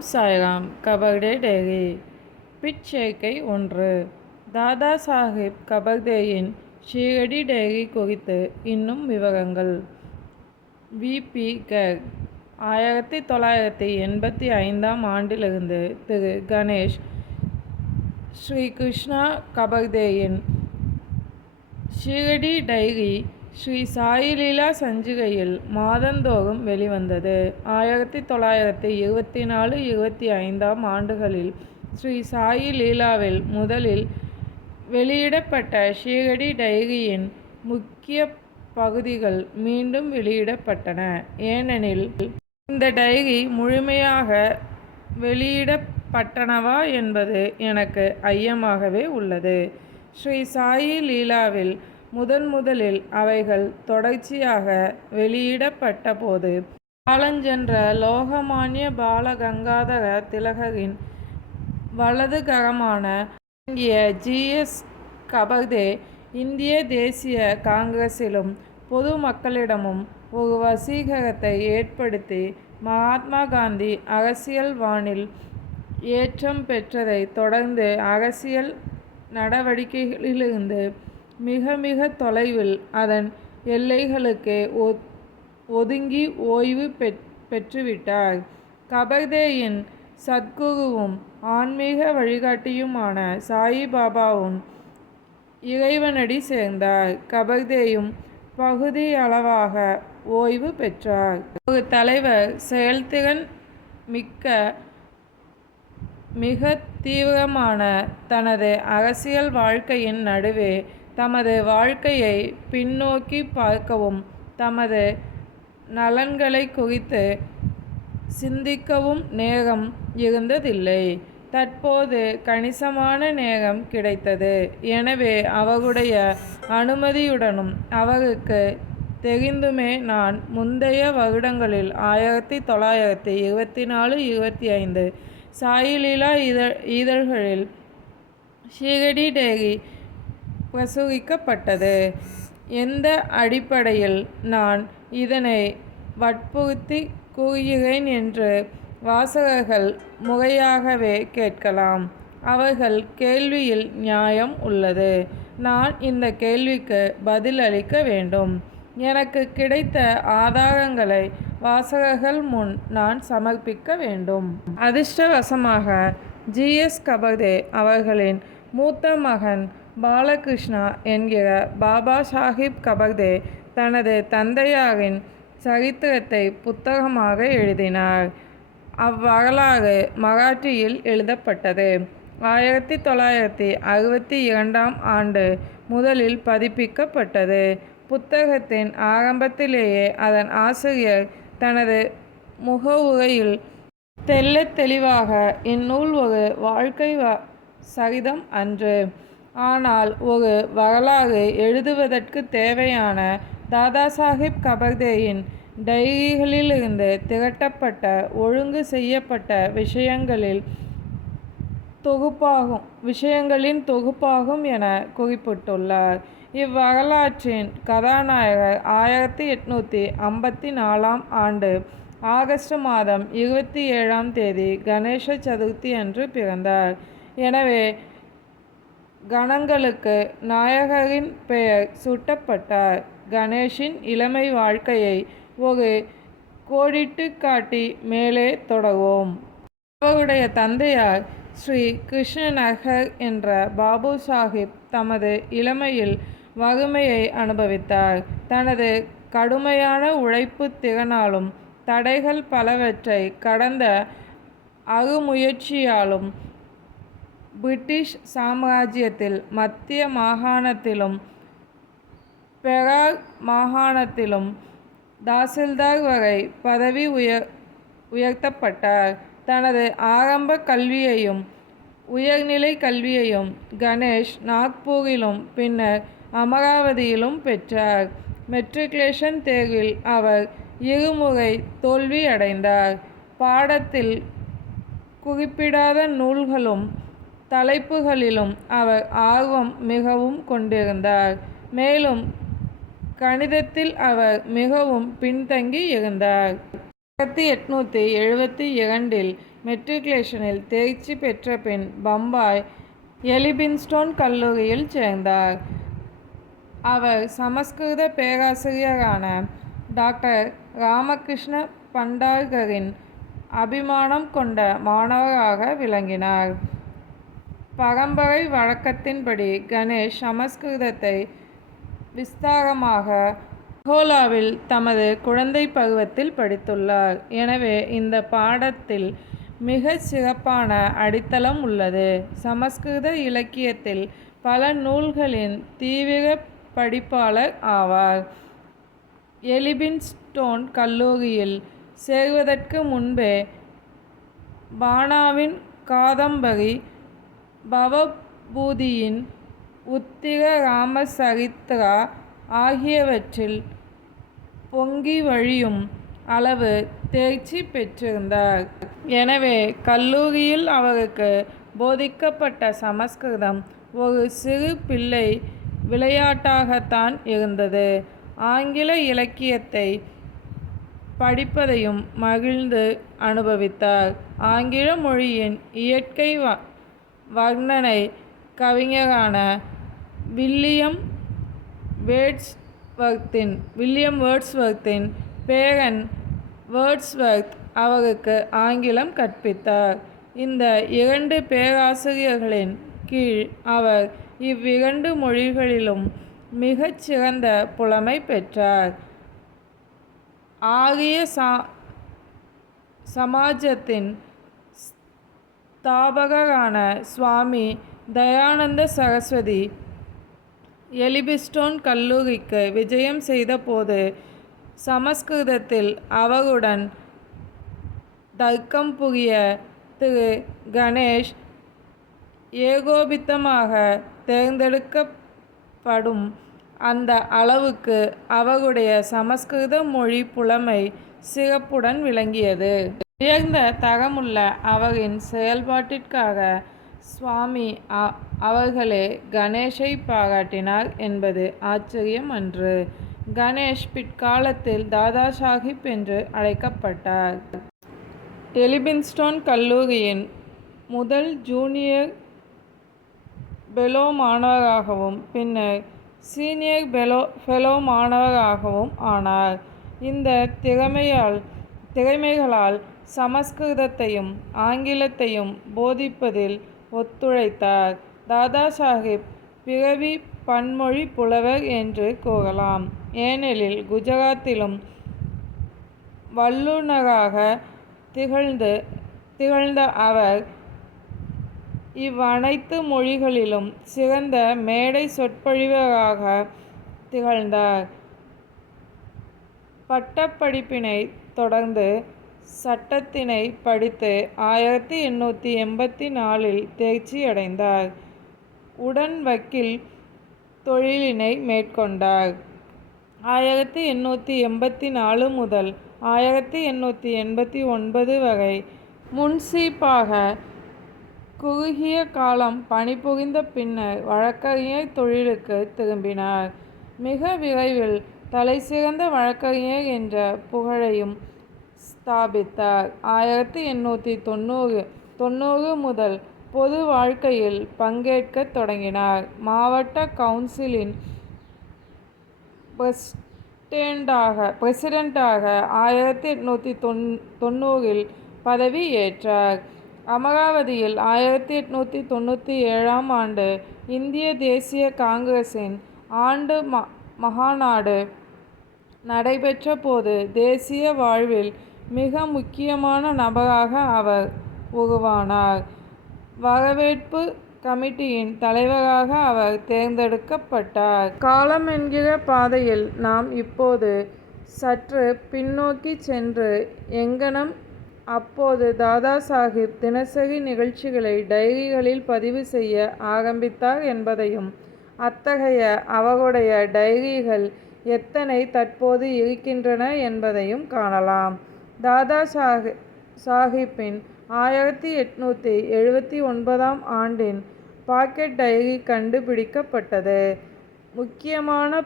ஓம் சாய்ராம் கபர்டே டேரி பிச்சேர்க்கை ஒன்று. தாதா சாஹிப் கபர்தேயின் ஷீரடி டேரி குறித்து இன்னும் விவரங்கள். விபி கர்க் ஆயிரத்தி தொள்ளாயிரத்தி எண்பத்தி ஐந்தாம் ஆண்டிலிருந்து திரு. கணேஷ் ஸ்ரீ கிருஷ்ணா கபர்தேயின் ஷீரடி டைரி ஸ்ரீ சாயி லீலா சஞ்சிகையில் மாதந்தோறும் வெளிவந்தது. ஆயிரத்தி தொள்ளாயிரத்தி இருபத்தி நாலு இருபத்தி ஐந்தாம் ஆண்டுகளில் ஸ்ரீ சாயி லீலாவில் முதலில் வெளியிடப்பட்ட ஷீரடி டைரியின் முக்கிய பகுதிகள் மீண்டும் வெளியிடப்பட்டன. ஏனெனில் இந்த டைரி முழுமையாக வெளியிடப்பட்டனவா என்பது எனக்கு ஐயமாகவே உள்ளது. ஸ்ரீ சாயி லீலாவில் முதன் முதலில் அவைகள் தொடர்ச்சியாக வெளியிடப்பட்ட போது காலஞ்சென்ற லோகமானிய பாலகங்காதர திலகரின் வலதுகரமான ஜிஎஸ் கபர்தே இந்திய தேசிய காங்கிரஸிலும் பொது மக்களிடமும் ஒரு வசீகரத்தை ஏற்படுத்தி மகாத்மா காந்தி அரசியல் வானில் ஏற்றம் பெற்றதை தொடர்ந்து அரசியல் நடவடிக்கைகளிலிருந்து மிக மிக தொலைவில் அதன் எல்லைகளுக்கே ஒதுங்கி ஓய்வு பெற்றுவிட்டார். கபர்தேயின் சத்குருவும் ஆன்மீக வழிகாட்டியுமான சாயிபாபாவும் இறைவனடி சேர்ந்தார். கபர்தேயும் பகுதியளவாக ஓய்வு பெற்றார். ஒரு தலைவர் செயல்திறன் மிக்க மிக தீவிரமான தனது அரசியல் வாழ்க்கையின் நடுவே தமது வாழ்க்கையை பின்னோக்கி பார்க்கவும் தமது நலன்களை குறித்து சிந்திக்கவும் நேரம் இருந்ததில்லை. தற்போது கணிசமான நேரம் கிடைத்தது. எனவே அவருடைய அனுமதியுடனும் அவருக்கு தெரிந்துமே நான் முந்தைய வருடங்களில் ஆயிரத்தி தொள்ளாயிரத்தி இருபத்தி நாலு இருபத்தி ஐந்து சாயிலீலா இதழ் இதழ்களில் ஷீகடி டேரி பிரசுரிக்கப்பட்டது எந்த அடிப்படையில் நான் இதனை வற்புறுத்தி கூறுகிறேன் என்று வாசகர்கள் முறையாகவே கேட்கலாம். அவர்கள் கேள்வியில் நியாயம் உள்ளது. நான் இந்த கேள்விக்கு பதில் அளிக்க வேண்டும். எனக்கு கிடைத்த ஆதாரங்களை வாசகர்கள் முன் நான் சமர்ப்பிக்க வேண்டும். அதிர்ஷ்டவசமாக ஜிஎஸ் கபர்தே அவர்களின் மூத்த மகன் பாலகிருஷ்ணா என்கிற பாபா சாஹிப் கபர்தே தனது தந்தையாரின் சரித்திரத்தை புத்தகமாக எழுதினார். அவ்வரலாறு மராட்டியில் எழுதப்பட்டது. ஆயிரத்தி தொள்ளாயிரத்தி அறுபத்தி இரண்டாம் ஆண்டு முதலில் பதிப்பிக்கப்பட்டது. புத்தகத்தின் ஆரம்பத்திலேயே அதன் ஆசிரியர் தனது முகவுரையில் தெல்ல தெளிவாக இந்நூல் ஒரு வாழ்க்கை சரிதம் அன்று. ஆனால் ஒரு வரலாறு எழுதுவதற்கு தேவையான தாதா சாஹிப் கபர்தேயின் டைரிகளிலிருந்து திரட்டப்பட்ட ஒழுங்கு செய்யப்பட்ட விஷயங்களில் தொகுப்பாகும் விஷயங்களின் தொகுப்பாகும் என குறிப்பிட்டுள்ளார். இவ்வரலாற்றின் கதாநாயகர் ஆயிரத்தி எட்நூற்றி ஐம்பத்தி நாலாம் ஆண்டு ஆகஸ்ட் மாதம் இருபத்தி ஏழாம் தேதி கணேச சதுர்த்தி அன்று பிறந்தார். எனவே கணங்களுக்கு நாயகரின் பெயர் சூட்டப்பட்டார். கணேஷின் இளமை வாழ்க்கையை ஒரு கோடிட்டு காட்டி மேலே தொடவோம் அவருடைய தந்தையார் ஸ்ரீ கிருஷ்ணநகர் என்ற பாபு சாஹிப் தமது இளமையில் வறுமையை அனுபவித்தார். தனது கடுமையான உழைப்பு திறனாலும் தடைகள் பலவற்றை கடந்த அகுமுயற்சியாலும் பிரிட்டிஷ் சாம்ராஜ்யத்தில் மத்திய மாகாணத்திலும் பெரார் மாகாணத்திலும் தாசில்தார் வரை பதவி உயர் உயர்த்தப்பட்டார். தனது ஆரம்ப கல்வியையும் உயர்நிலை கல்வியையும் கணேஷ் நாக்பூரிலும் பின்னர் அமராவதியிலும் பெற்றார். மெட்ரிகுலேஷன் தேர்வில் அவர் இருமுறை தோல்வியடைந்தார். பாடத்தில் குறிப்பிடாத நூல்களும் தலைப்புகளிலும் அவர் ஆர்வம் மிகவும் கொண்டிருந்தார் மேலும் கணிதத்தில் அவர் மிகவும் பின்தங்கி இருந்தார் ஆயிரத்தி எட்நூற்றி எழுபத்தி இரண்டில் மெட்ரிகுலேஷனில் தேர்ச்சி பெற்ற பின் பம்பாய் எலிபின்ஸ்டோன் கல்லூரியில் சேர்ந்தார். அவர் சமஸ்கிருத பேராசிரியரான டாக்டர் ராமகிருஷ்ண பண்டார்கரின் அபிமானம் கொண்ட மாணவராக விளங்கினார். பரம்பரை வழக்கத்தின்படி கணேஷ் சமஸ்கிருதத்தை விஸ்தாரமாக அகோலாவில் தமது குழந்தை பருவத்தில் படித்துள்ளார். எனவே இந்த பாடத்தில் மிக சிறப்பான அடித்தளம் உள்ளது. சமஸ்கிருத இலக்கியத்தில் பல நூல்களின் தீவிர படிப்பாளர் ஆவார். எலிபின்ஸ்டோன் கல்லூரியில் சேர்வதற்கு முன்பே பானாவின் காதம்பரி பவபூதியின் உத்திர ராமசரித்ரா ஆகியவற்றில் பொங்கி வழியும் அளவு தேர்ச்சி பெற்றிருந்தார். எனவே கல்லூரியில் அவருக்கு போதிக்கப்பட்ட சமஸ்கிருதம் ஒரு சிறு பிள்ளை விளையாட்டாகத்தான் இருந்தது. ஆங்கில இலக்கியத்தை படிப்பதையும் மகிழ்ந்து அனுபவித்தார். ஆங்கில மொழியின் இயற்கை வர்ணனை கவிஞரான வில்லியம் வேர்ட்ஸ்வர்த்தின் பேரன் வேர்ட்ஸ்வர்த் அவருக்கு ஆங்கிலம் கற்பித்தார். இந்த இரண்டு பேராசிரியர்களின் கீழ் அவர் இவ்விரண்டு மொழிகளிலும் மிகச் சிறந்த புலமை பெற்றார். ஆரிய சமாஜத்தின் ஸ்தாபகரான சுவாமி தயானந்த சரஸ்வதி எலிபிஸ்டோன் கல்லூரிக்கு விஜயம் செய்தபோது சமஸ்கிருதத்தில் அவருடன் தர்க்கம் புரிய திரு. கணேஷ் ஏகோபித்தமாக தேர்ந்தெடுக்கப்படும் அந்த அளவுக்கு அவருடைய சமஸ்கிருத மொழி புலமை சிறப்புடன் விளங்கியது. உயர்ந்த தரமுள்ள அவரின் செயல்பாட்டிற்காக சுவாமி அவர்களே கணேஷை பாராட்டினார் என்பது ஆச்சரியம் அன்று. கணேஷ் பிற்காலத்தில் தாதா சாஹிப் என்று அழைக்கப்பட்டார். எலிபின்ஸ்டோன் கல்லூரியின் முதல் ஜூனியர் பெலோ மாணவராகவும் பின்னர் சீனியர் பெலோ மாணவராகவும் ஆனார். இந்த திறமையால் திறமைகளால் சமஸ்கிருதத்தையும் ஆங்கிலத்தையும் போதிப்பதில் ஒத்துழைத்தார். தாதா சாஹிப் பிறவி பன்மொழி புலவர் என்று கூறலாம். ஏனெனில் குஜராத்திலும் வல்லுநராக திகழ்ந்து திகழ்ந்த அவர் இவ்வனைத்து மொழிகளிலும் சிறந்த மேடை சொற்பொழிவராக திகழ்ந்தார். பட்டப்படிப்பினை தொடர்ந்து சட்டத்தினை படித்து ஆயிரத்தி எண்ணூற்றி எண்பத்தி நாலில் தேர்ச்சியடைந்தார். உடன் வக்கீல் தொழிலினை மேற்கொண்டார். ஆயிரத்தி எண்ணூற்றி எண்பத்தி நாலு முதல் ஆயிரத்தி எண்ணூற்றி எண்பத்தி ஒன்பது வரை முன்சீப்பாக குறுகிய காலம் பணிபுரிந்த பின்னர் வழக்கறிஞர் தொழிலுக்கு திரும்பினார். மிக விரைவில் தலைசிறந்த வழக்கறிஞர் என்ற புகழையும் ஸ்தாபித்தார். ஆயிரத்தி எண்ணூற்றி தொண்ணூறு தொண்ணூறு முதல் பொது வாழ்க்கையில் பங்கேற்கத் தொடங்கினார். மாவட்ட கவுன்சிலின் பிரசிடெண்டாக பிரசிடெண்டாக ஆயிரத்தி எட்நூற்றி தொன் தொண்ணூறில் பதவி ஏற்றார். அமராவதியில் ஆயிரத்தி எட்நூற்றி தொண்ணூற்றி ஏழாம் ஆண்டு இந்திய தேசிய காங்கிரசின் ஆண்டு மகாநாடு நடைபெற்ற போது தேசிய வாழ்வில் மிக முக்கியமான நபராக அவர் உருவானார். வரவேற்பு கமிட்டியின் தலைவராக அவர் தேர்ந்தெடுக்கப்பட்டார். காலம் என்கிற பாதையில் நாம் இப்போது சற்று பின்னோக்கிச் சென்று எங்ஙனம் அப்போது தாதா சாஹிப் தினசரி நிகழ்ச்சிகளை டைரிகளில் பதிவு செய்ய ஆரம்பித்தார் என்பதையும் அத்தகைய அவருடைய டைரிகள் எத்தனை தற்போது இருக்கின்றன என்பதையும் காணலாம். தாதா சாஹிப் சாஹிப்பின் ஆயிரத்தி எட்நூற்றி எழுபத்தி ஒன்பதாம் ஆண்டின் பாக்கெட் டைரி கண்டுபிடிக்கப்பட்டது. முக்கியமான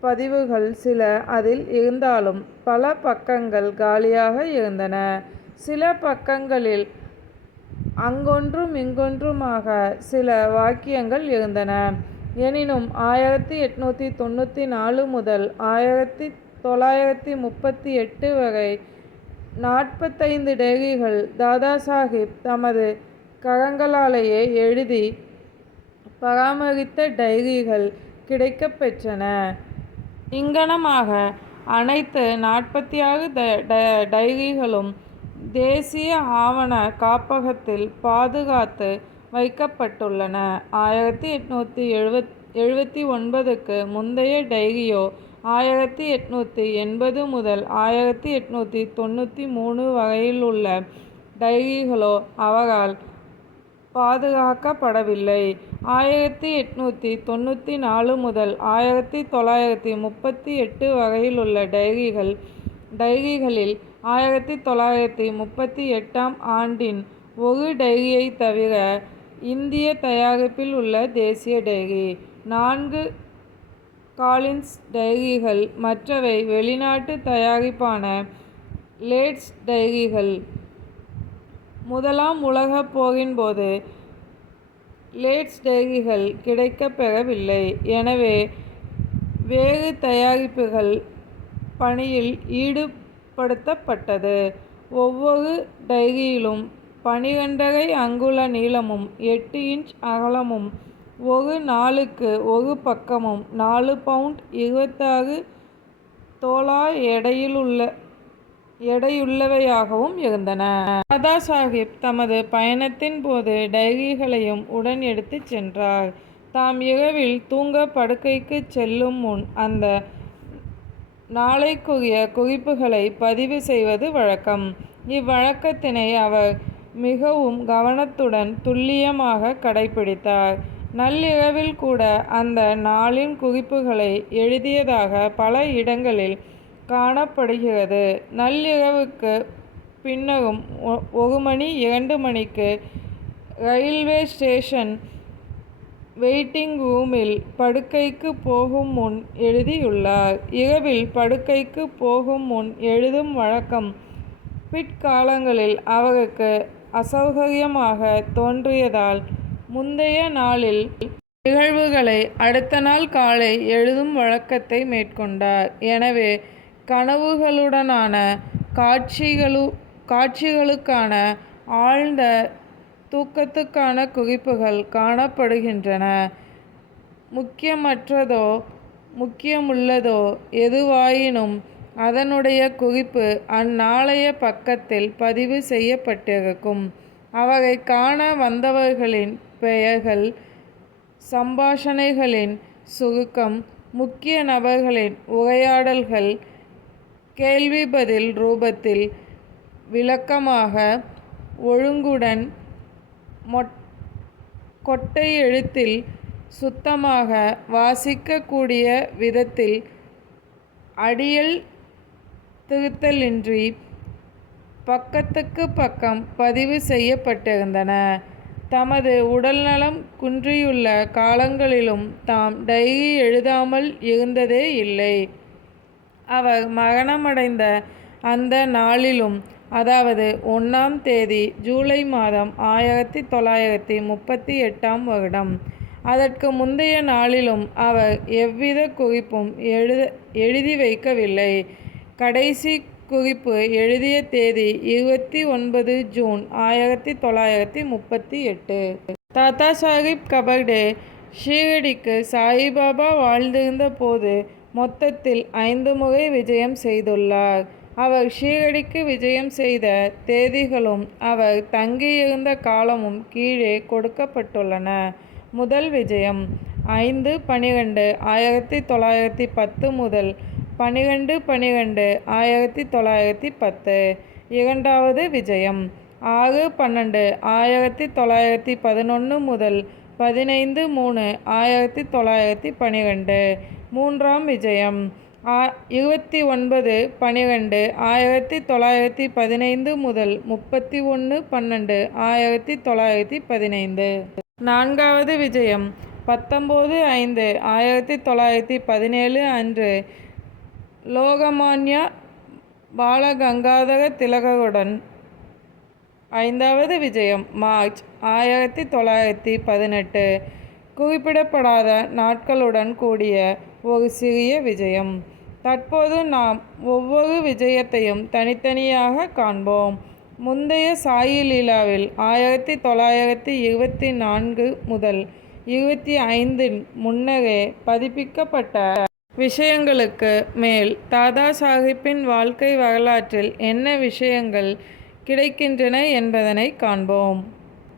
பதிவுகள் சில அதில் இருந்தாலும் பல பக்கங்கள் காலியாக இருந்தன. சில பக்கங்களில் அங்கொன்றும் இங்கொன்றுமாக சில வாக்கியங்கள் இருந்தன. எனினும் ஆயிரத்தி எட்நூற்றி தொண்ணூற்றி நாலு முதல் ஆயிரத்தி தொள்ளாயிரத்தி முப்பத்தி எட்டு வரை நாற்பத்தைந்து டைரிகள் தாதாசாகிப் தமது கரங்களாலேயே எழுதி பராமரித்த டைரிகள் கிடைக்கப்பெற்றன இங்கனமாக இங்ஙனமாக அனைத்து நாற்பத்தாறு டைரிகளும் தேசிய ஆவண காப்பகத்தில் பாதுகாத்து வைக்கப்பட்டுள்ளன. ஆயிரத்தி எட்நூற்றி எழுவத் எழுபத்தி ஒன்பதுக்கு முந்தைய டைரியோ ஆயிரத்தி எட்நூற்றி எண்பது முதல் ஆயிரத்தி எட்நூற்றி தொண்ணூற்றி மூணு வரையிலுள்ள டைரிகளோ அவரால் பாதுகாக்கப்படவில்லை. ஆயிரத்தி எட்நூற்றி தொண்ணூற்றி நாலு முதல் ஆயிரத்தி தொள்ளாயிரத்தி முப்பத்தி எட்டு வரையிலுள்ள டைரிகளில் ஆயிரத்தி தொள்ளாயிரத்தி முப்பத்தி எட்டாம் ஆண்டின் ஒரு டைரியைத் தவிர இந்திய தயாரிப்பில் உள்ள தேசிய டைரி, நான்கு காலின்ஸ் டைரிகள் மற்றவை வெளிநாட்டு தயாரிப்பான லேட்ஸ் டைரிகள். முதலாம் உலகப் போரின்போது லேட்ஸ் டைரிகள் கிடைக்கப்பெறவில்லை எனவே வேறு தயாரிப்புகள் பணியில் ஈடுபடுத்தப்பட்டது. ஒவ்வொரு டைரியிலும் பனிரெண்டரை அங்குல நீளமும் எட்டு இன்ச் அகலமும் ஒரு நாளுக்கு ஒரு பக்கமும் நாலு பவுண்ட் இருபத்தாறு தோலா எடையுள்ளவையாகவும் இருந்தன. தாதாசாகிப் தமது பயணத்தின் போது டைரிகளையும் உடன் எடுத்துச் சென்றார். தாம் இரவில் தூங்க படுக்கைக்குச் செல்லும் முன் அந்த நாளைக்குரிய குறிப்புகளை பதிவு செய்வது வழக்கம். இவ்வழக்கத்தினை அவர் மிகவும் கவனத்துடன் துல்லியமாக கடைப்பிடித்தார். நள்ளிரவில் கூட அந்த நாளின் குறிப்புகளை எழுதியதாக பல இடங்களில் காணப்படுகிறது. நள்ளிரவுக்கு பின்னரும் ஒரு மணி இரண்டு மணிக்கு ரயில்வே ஸ்டேஷன் வெயிட்டிங் ரூமில் படுக்கைக்கு போகும் முன் எழுதியுள்ளார். இரவில் படுக்கைக்கு போகும் முன் எழுதும் வழக்கம் பிற்காலங்களில் அவருக்கு அசௌகரியமாக தோன்றியதால் முந்தைய நாளில் நிகழ்வுகளை அடுத்த நாள் காலை எழுதும் வழக்கத்தை மேற்கொண்டார். எனவே கனவுகளுடனான காட்சிகளு காட்சிகளுக்கான ஆழ்ந்த தூக்கத்துக்கான குவிப்புகள் காணப்படுகின்றன. முக்கியமற்றதோ முக்கியமுள்ளதோ எதுவாயினும் அதனுடைய குவிப்பு அந்நாளைய பக்கத்தில் பதிவு செய்யப்பட்டிருக்கும். அவகை காண வந்தவர்களின் பெயர்கள் சம்பாஷணைகளின் சுருக்கம் முக்கிய நபர்களின் உரையாடல்கள் கேள்வி பதில் ரூபத்தில் விளக்கமாக ஒழுங்குடன் மொட் கொட்டையெழுத்தில் சுத்தமாக வாசிக்கக்கூடிய விதத்தில் அடியல் திருத்தலின்றி பக்கத்துக்கு பக்கம் பதிவு செய்யப்பட்டிருந்தன. தமது உடல்நலம் குன்றியுள்ள காலங்களிலும் தாம் டைரி எழுதாமல் இருந்ததேயில்லை. அவர் மரணமடைந்த அந்த நாளிலும் அதாவது ஒன்றாம் தேதி ஜூலை மாதம் ஆயிரத்தி தொள்ளாயிரத்தி முப்பத்தி எட்டாம் வருடம். அதற்கு முந்தைய நாளிலும் அவர் எவ்வித குறிப்பும் எழுதி வைக்கவில்லை. கடைசி குறிப்பு எழுதிய தேதி இருபத்தி ஒன்பது ஜூன் ஆயிரத்தி தொள்ளாயிரத்தி முப்பத்தி எட்டு. தாத்தா சாஹிப் கபர்டே ஷீரடிக்கு சாயிபாபா வாழ்ந்திருந்த போது மொத்தத்தில் ஐந்து முறை விஜயம் செய்துள்ளார். அவர் ஷீரடிக்கு விஜயம் செய்த தேதிகளும் அவர் தங்கியிருந்த காலமும் கீழே கொடுக்கப்பட்டுள்ளன. முதல் விஜயம் ஐந்து பனிரெண்டு ஆயிரத்தி தொள்ளாயிரத்தி பத்து முதல் பனிரெண்டு பனிரெண்டு ஆயிரத்தி தொள்ளாயிரத்தி பத்து. இரண்டாவது விஜயம் ஆறு பன்னெண்டு ஆயிரத்தி தொள்ளாயிரத்தி பதினொன்று முதல் பதினைந்து மூணு ஆயிரத்தி தொள்ளாயிரத்தி பனிரெண்டு மூன்றாம் விஜயம் ஆ இருபத்தி ஒன்பது பனிரெண்டு ஆயிரத்தி தொள்ளாயிரத்தி பதினைந்து முதல் முப்பத்தி ஒன்று பன்னெண்டு ஆயிரத்தி தொள்ளாயிரத்தி பதினைந்து. நான்காவது விஜயம் பத்தொம்போது ஐந்து ஆயிரத்தி தொள்ளாயிரத்தி பதினேழு அன்று லோகமான்ய பாலகங்காதர திலகருடன் ஐந்தாவது விஜயம் மார்ச் ஆயிரத்தி தொள்ளாயிரத்தி பதினெட்டு. குறிப்பிடப்படாத நாட்களுடன் கூடிய ஒரு சிறிய விஜயம். தற்போது நாம் ஒவ்வொரு விஜயத்தையும் தனித்தனியாக காண்போம். முந்தைய சாயி லீலாவில் ஆயிரத்தி தொள்ளாயிரத்தி இருபத்தி நான்கு முதல் இருபத்தி ஐந்தின் முன்னரே பதிப்பிக்கப்பட்ட விஷயங்களுக்கு மேல் தாதா சாஹிப்பின் வாழ்க்கை வரலாற்றில் என்ன விஷயங்கள் கிடைக்கின்றன என்பதனை காண்போம்.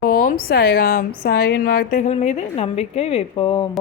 ஓம் சாய்ராம். சாயின் வார்த்தைகள் மீது நம்பிக்கை வைப்போம்.